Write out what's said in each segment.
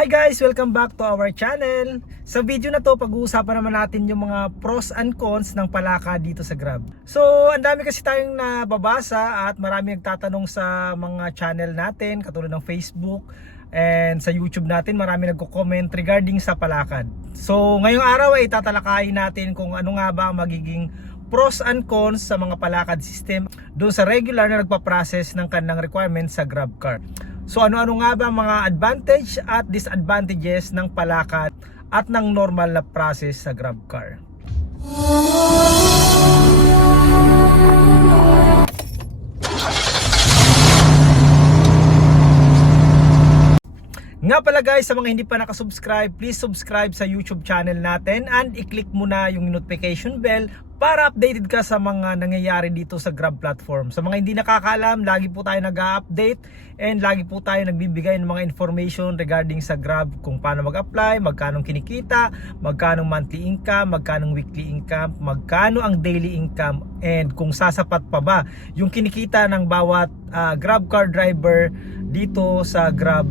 Hi guys! Welcome back to our channel. Sa video na to, pag-uusapan naman natin yung mga pros and cons ng palakad dito sa Grab. So, ang dami kasi tayong nababasa at marami nagtatanong sa mga channel natin, katulad ng Facebook and sa YouTube natin, marami nagko-comment regarding sa palakad. So, ngayong araw ay tatalakayin natin kung ano nga ba ang magiging pros and cons sa mga palakad system doon sa regular na nagpa-process ng kanilang requirements sa GrabCar. So ano-ano nga ba mga advantage at disadvantages ng palakad at ng normal na process sa GrabCar? Nga pala guys, sa mga hindi pa nakasubscribe, please subscribe sa YouTube channel natin and i-click mo na yung notification bell para updated ka sa mga nangyayari dito sa Grab platform. Sa mga hindi nakakaalam, lagi po tayo nag-update and lagi po tayo nagbibigay ng mga information regarding sa Grab, kung paano mag-apply, magkano kinikita, magkano monthly income, magkano weekly income, magkano ang daily income, and kung sasapat pa ba yung kinikita ng bawat GrabCar driver dito sa Grab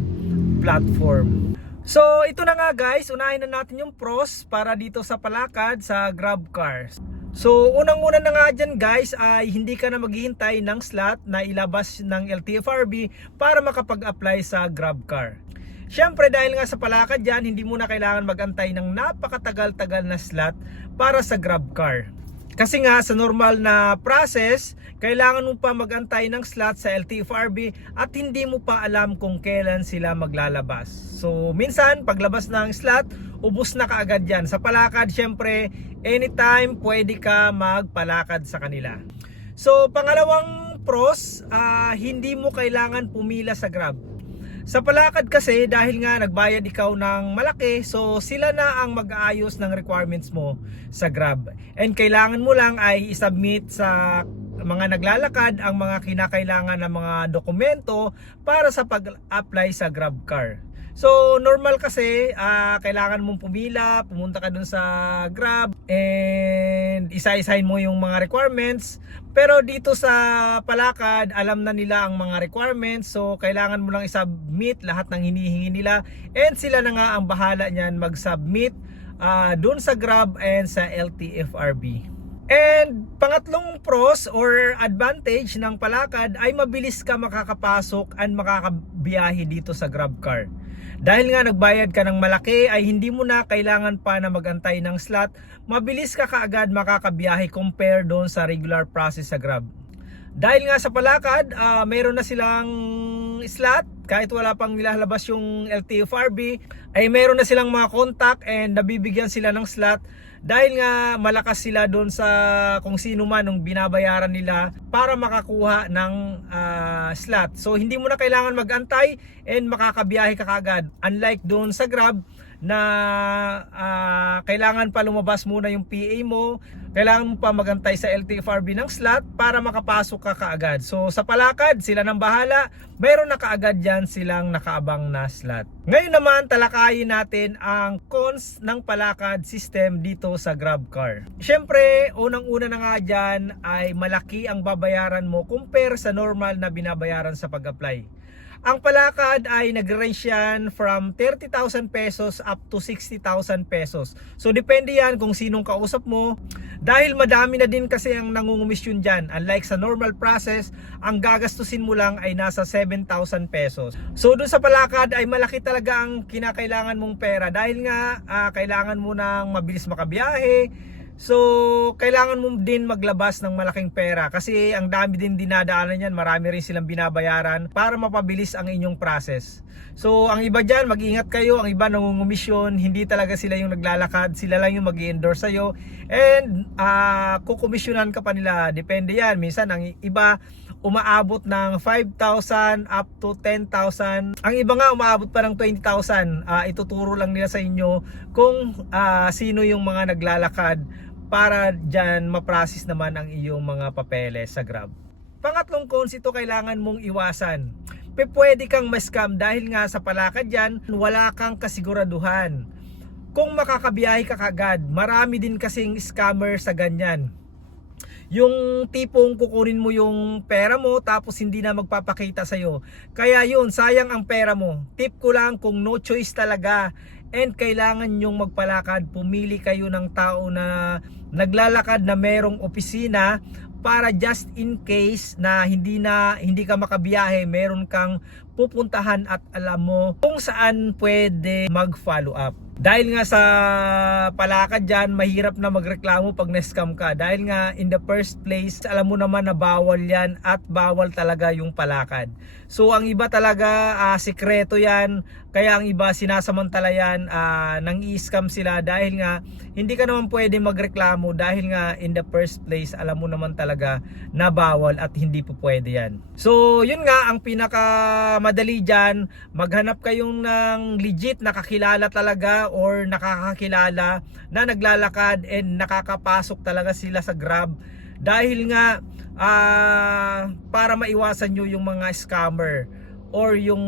platform. So ito na nga guys, unahin na natin yung pros para dito sa palakad sa GrabCar. So unang-una na nga dyan guys ay hindi ka na maghihintay ng slot na ilabas ng LTFRB para makapag-apply sa GrabCar. Siyempre dahil nga sa palakad dyan, hindi mo na kailangan mag-antay ng napakatagal-tagal na slot para sa GrabCar. Kasi nga sa normal na process, kailangan mo pa mag-antay ng slot sa LTFRB at hindi mo pa alam kung kailan sila maglalabas. So minsan paglabas ng slot, ubos na kaagad yan. Sa palakad syempre, anytime pwede ka magpalakad sa kanila. So pangalawang pros, hindi mo kailangan pumila sa Grab. Sa palakad kasi dahil nga nagbayad ikaw ng malaki, so sila na ang mag-aayos ng requirements mo sa Grab. And kailangan mo lang ay isubmit sa mga naglalakad ang mga kinakailangan ng mga dokumento para sa pag-apply sa GrabCar. So normal kasi kailangan mong pumila, pumunta ka dun sa Grab and isa-isahin mo yung mga requirements. Pero dito sa palakad, alam na nila ang mga requirements, so kailangan mo lang i-submit lahat ng hinihingi nila and sila na nga ang bahala niyan mag-submit dun sa Grab and sa LTFRB. And pangatlong pros or advantage ng palakad ay mabilis ka makakapasok and makakabiyahe dito sa GrabCar. Dahil nga nagbayad ka ng malaki ay hindi mo na kailangan pa na magantay ng slot, mabilis ka kaagad makakabiyahe compare doon sa regular process sa Grab. Dahil nga sa palakad, mayroon na silang slot, kahit wala pang nilalabas yung LTFRB, ay mayroon na silang mga contact and nabibigyan sila ng slot dahil nga malakas sila doon sa kung sino man nung binabayaran nila para makakuha ng slot. So hindi mo na kailangan mag-antay and makakabiyahe ka kagad. Unlike doon sa Grab na kailangan pa lumabas muna yung PA mo, kailangan mo pa magantay sa LTFRB ng slot para makapasok ka kaagad. So sa palakad, sila nang bahala, mayroon na kaagad dyan silang nakaabang na slot. Ngayon naman, talakayin natin ang cons ng palakad system dito sa GrabCar. Siyempre, unang-una na nga dyan ay malaki ang babayaran mo compare sa normal na binabayaran sa pag-apply. Ang palakad ay nag-range yan from 30,000 pesos up to 60,000 pesos. So depende yan kung sinong kausap mo. Dahil madami na din kasi ang nangungumisyon dyan. Unlike sa normal process, ang gagastusin mo lang ay nasa 7,000 pesos. So doon sa palakad ay malaki talaga ang kinakailangan mong pera. Dahil nga kailangan mo nang mabilis makabiyahe. So, kailangan mo din maglabas ng malaking pera kasi ang dami din dinadaanan yan, marami rin silang binabayaran para mapabilis ang inyong process. So, ang iba dyan, mag-ingat kayo, ang iba nangungumisyon, hindi talaga sila yung naglalakad, sila lang yung mag-i-endorse sa'yo and kukomisyonan ka pa nila, depende yan. Minsan, ang iba umaabot ng 5,000 up to 10,000. Ang iba nga umaabot pa ng 20,000. Ituturo lang nila sa inyo kung sino yung mga naglalakad para dyan ma-process naman ang iyong mga papeles sa Grab. Pangatlong cons, ito kailangan mong iwasan. Pwede kang ma-scam dahil nga sa palakad dyan, wala kang kasiguraduhan kung makakabiyahe ka kagad. Marami din kasing scammer sa ganyan. yung tipong kukunin mo yung pera mo tapos hindi na magpapakita sa'yo. Kaya yun, sayang ang pera mo. Tip ko lang, kung no choice talaga and kailangan nyong magpalakad, pumili kayo ng tao na naglalakad na merong opisina para just in case na hindi ka makabiyahe, meron kang pupuntahan at alam mo kung saan pwede mag-follow up. Dahil nga sa palakad dyan, mahirap na magreklamo pag na-scam ka. Dahil nga in the first place, alam mo naman na bawal yan at bawal talaga yung palakad. So ang iba talaga, sikreto yan. Kaya ang iba sinasamantala yan, nang i-scam sila dahil nga hindi ka naman pwede magreklamo dahil nga in the first place, alam mo naman talaga na bawal at hindi po pwede yan. So yun nga, ang pinakamadali dyan, maghanap kayong ng legit nakakilala talaga or nakakakilala na naglalakad and nakakapasok talaga sila sa Grab dahil nga para maiwasan nyo yung mga scammer or yung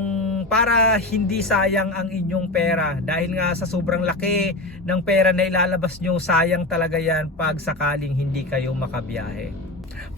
para hindi sayang ang inyong pera dahil nga sa sobrang laki ng pera na ilalabas nyo, sayang talaga yan pag sakaling hindi kayo makabiyahe.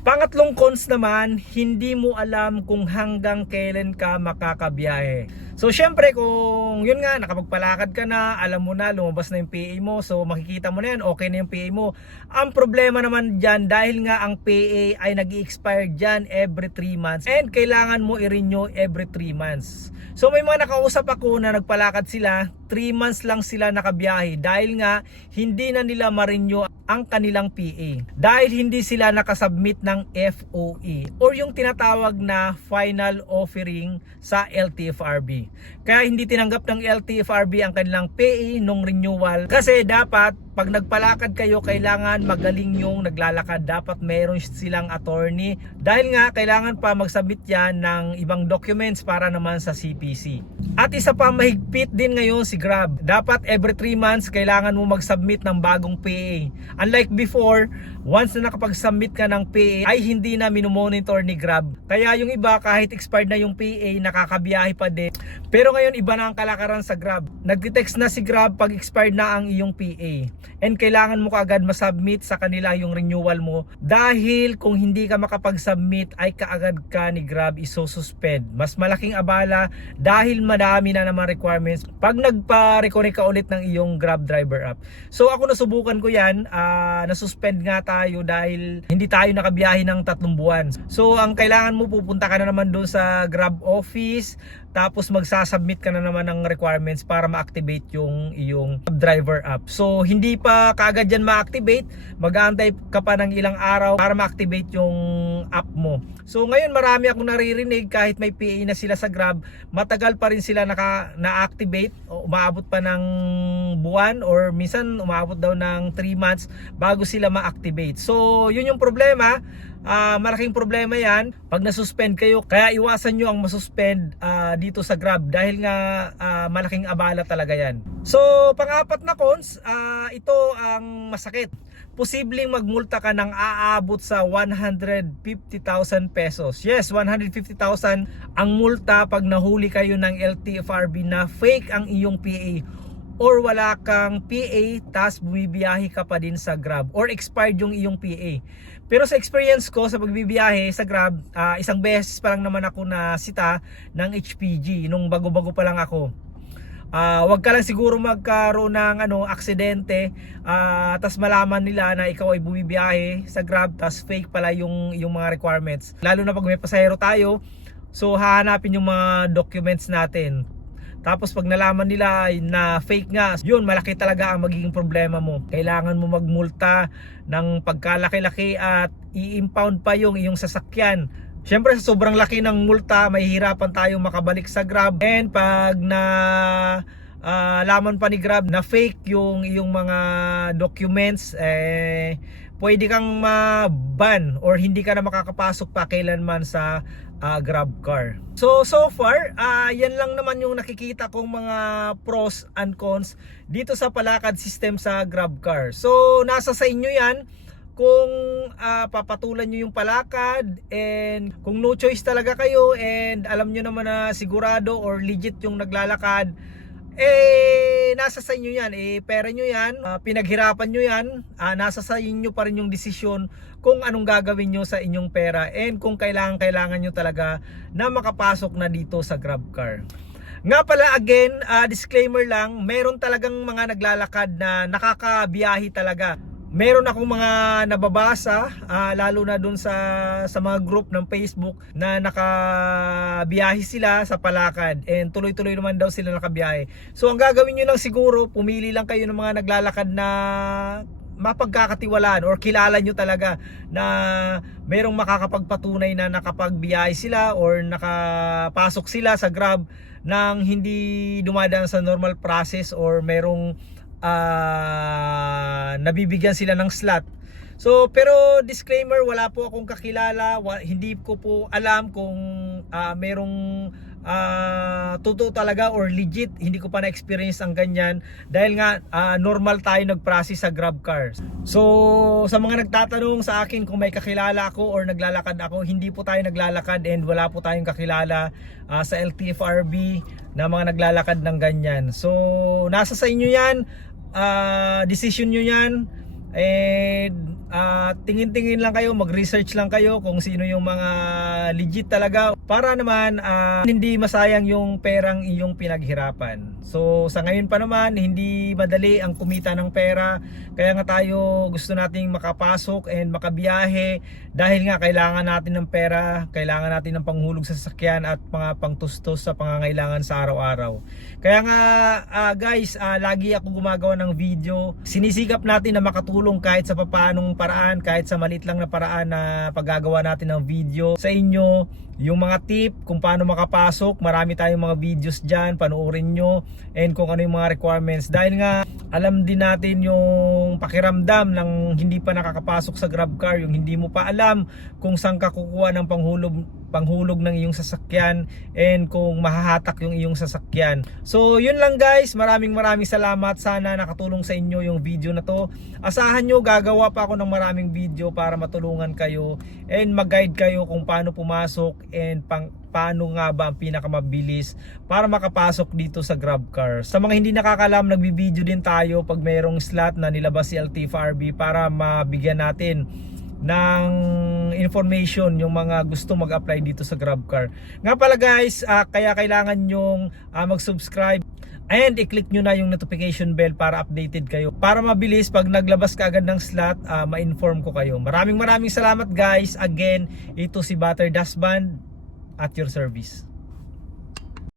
Pangatlong cons naman, hindi mo alam kung hanggang kailan ka makakabiyahe. So syempre kung yun nga, nakapagpalakad ka na, alam mo na, lumabas na yung PA mo, so makikita mo na yan, okay na yung PA mo. Ang problema naman dyan, dahil nga ang PA ay nag-i-expire dyan every 3 months and kailangan mo i-renew every 3 months. So may mga nakausap ako na nagpalakad sila, 3 months lang sila nakabiyahe dahil nga hindi na nila ma-renew ang kanilang PA. Dahil hindi sila nakasubmit ng FOE or yung tinatawag na final offering sa LTFRB. Kaya hindi tinanggap ng LTFRB ang kanilang PA nung renewal kasi dapat pag nagpalakad kayo, kailangan magaling yung naglalakad. Dapat meron silang attorney dahil nga kailangan pa mag-submit yan ng ibang documents para naman sa CPC. At isa pa, mahigpit din ngayon si Grab. Dapat every 3 months kailangan mo mag-submit ng bagong PA. Unlike before, once na nakapag-submit ka ng PA ay hindi na minomonitor ni Grab. Kaya yung iba kahit expired na yung PA, nakakabiyahe pa din. Pero ngayon iba na ang kalakaran sa Grab. Nag-text na si Grab pag expired na ang iyong PA. And kailangan mo kaagad masubmit sa kanila yung renewal mo dahil kung hindi ka makapag-submit ay kaagad ka ni Grab iso-suspend. Mas malaking abala dahil madami na naman requirements pag nagpa-reconnect ka ulit ng iyong Grab driver app. So ako nasubukan ko yan, nasuspend nga tayo dahil hindi tayo nakabiyahe ng 3 buwan. So ang kailangan mo, pupunta ka na naman doon sa Grab office, tapos magsasubmit ka na naman ng requirements para ma-activate yung iyong driver app. So hindi pa kaagad yan ma-activate, mag-aantay ka pa ng ilang araw para ma-activate yung app mo. So ngayon marami akong naririnig kahit may PA na sila sa Grab, matagal pa rin sila na-activate, umaabot pa ng buwan or minsan umaabot daw ng 3 months bago sila ma-activate. So yun yung problema. Malaking problema yan pag nasuspend kayo, kaya iwasan nyo ang masuspend dito sa Grab dahil nga malaking abala talaga yan. So pang-apat na cons, ito ang masakit. Posibleng magmulta ka ng aabot sa 150,000 pesos. Yes, 150,000 ang multa pag nahuli kayo ng LTFRB na fake ang iyong PA or wala kang PA tas bumibiyahe ka pa din sa Grab or expired yung iyong PA. Pero sa experience ko sa pagbibiyahe sa Grab, isang beses pa lang naman ako na sita ng HPG nung bago-bago pa lang ako. Wag ka lang siguro magkaroon ng aksidente, tas malaman nila na ikaw ay bumibiyahe sa Grab tas fake pala yung mga requirements. Lalo na pag may pasahero tayo, so hahanapin yung mga documents natin. Tapos pag nalaman nila na fake nga, yun, malaki talaga ang magiging problema mo. Kailangan mo magmulta ng pagkalaki-laki at i-impound pa yung iyong sasakyan. Siyempre sa sobrang laki ng multa, mahihirapan tayong makabalik sa Grab. And pag laman pa ni Grab na fake yung iyong mga documents, pwede kang ma-ban or hindi ka na makakapasok pa kailanman sa Grab car. So far, yan lang naman yung nakikita kong mga pros and cons dito sa palakad system sa Grab car. So nasa sa inyo yan kung papatulan nyo yung palakad, and kung no choice talaga kayo and alam nyo naman na sigurado or legit yung naglalakad, nasa sa inyo yan, pera nyo yan, pinaghirapan nyo yan, nasa sa inyo pa rin yung desisyon kung anong gagawin nyo sa inyong pera and kung kailangan nyo talaga na makapasok na dito sa GrabCar. Nga pala again, disclaimer lang, meron talagang mga naglalakad na nakakabiyahe talaga. Meron akong mga nababasa, lalo na dun sa mga group ng Facebook na nakabiyahe sila sa palakad and tuloy-tuloy naman daw sila nakabiyahe. So ang gagawin nyo lang siguro, pumili lang kayo ng mga naglalakad na mapagkakatiwalaan or kilala nyo talaga na merong makakapagpatunay na nakapagbiyahe sila or nakapasok sila sa Grab nang hindi dumadaan sa normal process or merong nabibigyan sila ng slot. So pero disclaimer, wala po akong kakilala, hindi ko po alam kung merong totoo talaga or legit. Hindi ko pa na-experience ang ganyan dahil nga normal tayo nag-process sa GrabCar. So sa mga nagtatanong sa akin kung may kakilala ako or naglalakad ako, hindi po tayo naglalakad and wala po tayong kakilala sa LTFRB na mga naglalakad ng ganyan. So nasa sa inyo yan, decision nyo yan, and tingin-tingin lang kayo, mag-research lang kayo kung sino yung mga legit talaga para naman hindi masayang yung perang iyong pinaghirapan. So sa ngayon pa naman, hindi madali ang kumita ng pera, kaya nga tayo gusto nating makapasok and makabiyahe dahil nga kailangan natin ng pera, kailangan natin ng panghulog sa sasakyan at mga pangtustos sa pangangailangan sa araw-araw. Kaya nga guys, lagi ako gumagawa ng video, sinisikap natin na makatulong kahit sa papaanong paraan, kahit sa maliit lang na paraan na paggagawa natin ng video sa inyo. Yung mga tip kung paano makapasok, marami tayong mga videos dyan, panoorin nyo, and kung ano yung mga requirements. Dahil nga alam din natin yung pakiramdam ng hindi pa nakakapasok sa GrabCar, yung hindi mo pa alam kung saan ka kukuha ng panghulog ng iyong sasakyan and kung mahahatak yung iyong sasakyan. So yun lang guys, maraming salamat. Sana nakatulong sa inyo yung video na to. Asahan nyo, gagawa pa ako ng maraming video para matulungan kayo and mag-guide kayo kung paano pumasok and paano nga ba ang pinakamabilis para makapasok dito sa GrabCar. Sa mga hindi nakakalam, nagbibideo din tayo pag mayroong slot na nilabas si LTFRB para mabigyan natin ng information yung mga gusto mag-apply dito sa GrabCar. Nga pala guys, kaya kailangan nyong mag-subscribe and i-click nyo na yung notification bell para updated kayo, para mabilis pag naglabas ka agad ng slot, ma-inform ko kayo. Maraming salamat guys. Again, ito si Butter Dasband at your service.